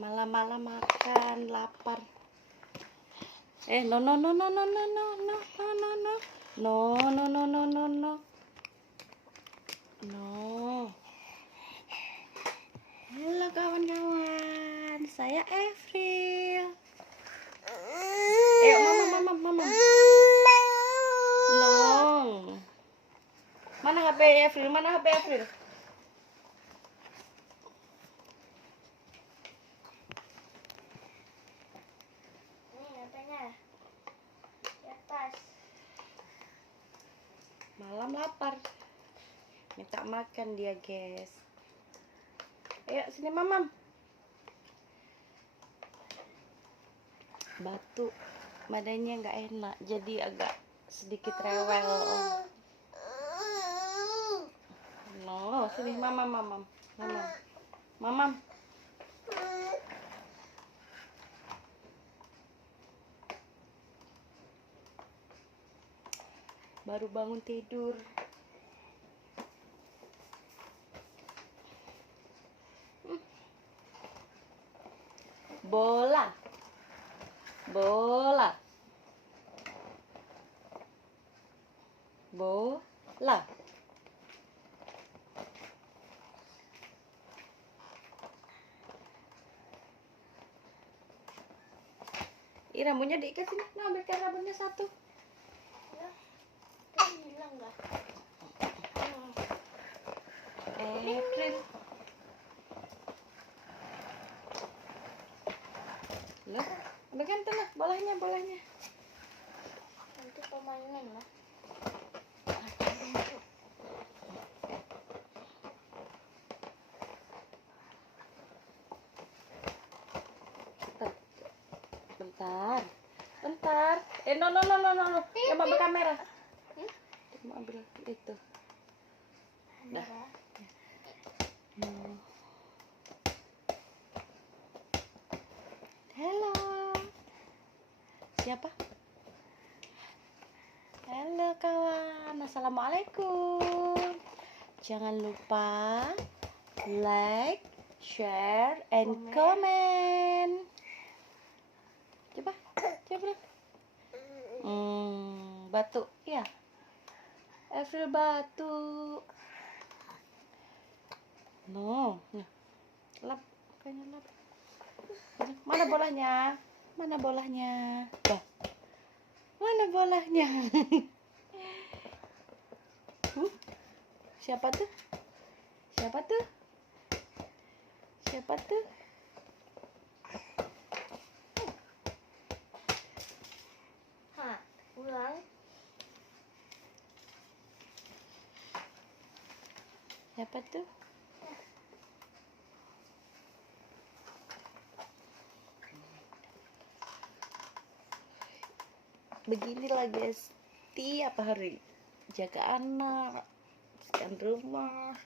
Malam-malam makan, lapar. No no no no no no no no no no no no no no no no no. Halo kawan-kawan, saya Avril. Mama. No. Mana HP Avril? Mana HP Avril? Malam lapar, minta makan dia, guys. Ayo sini mamam. Batuk, badannya nggak enak, jadi agak sedikit rewel. No, sini mamam. Baru bangun tidur. Bola. Ih, rambutnya diikat sini. Nah, ambilkan rambutnya satu. Hilang nggak? Avril. Loh, ambilkan tuh bolanya. Nanti permainan lah. Bentar. No. Ya, mau ambil kamera. Mau ambil itu. Dah. Halo. Siapa? Halo kawan. Assalamualaikum. Jangan lupa like, share, and comment. Coba. Batuk. Ya. Avril batuk. No. Lap. Kayaknya lap. Mana bolanya? Dah. Mana bolanya? Siapa tuh? Ulang. Siapa tuh? Beginilah guys, tiap hari jaga anak, bersihkan rumah.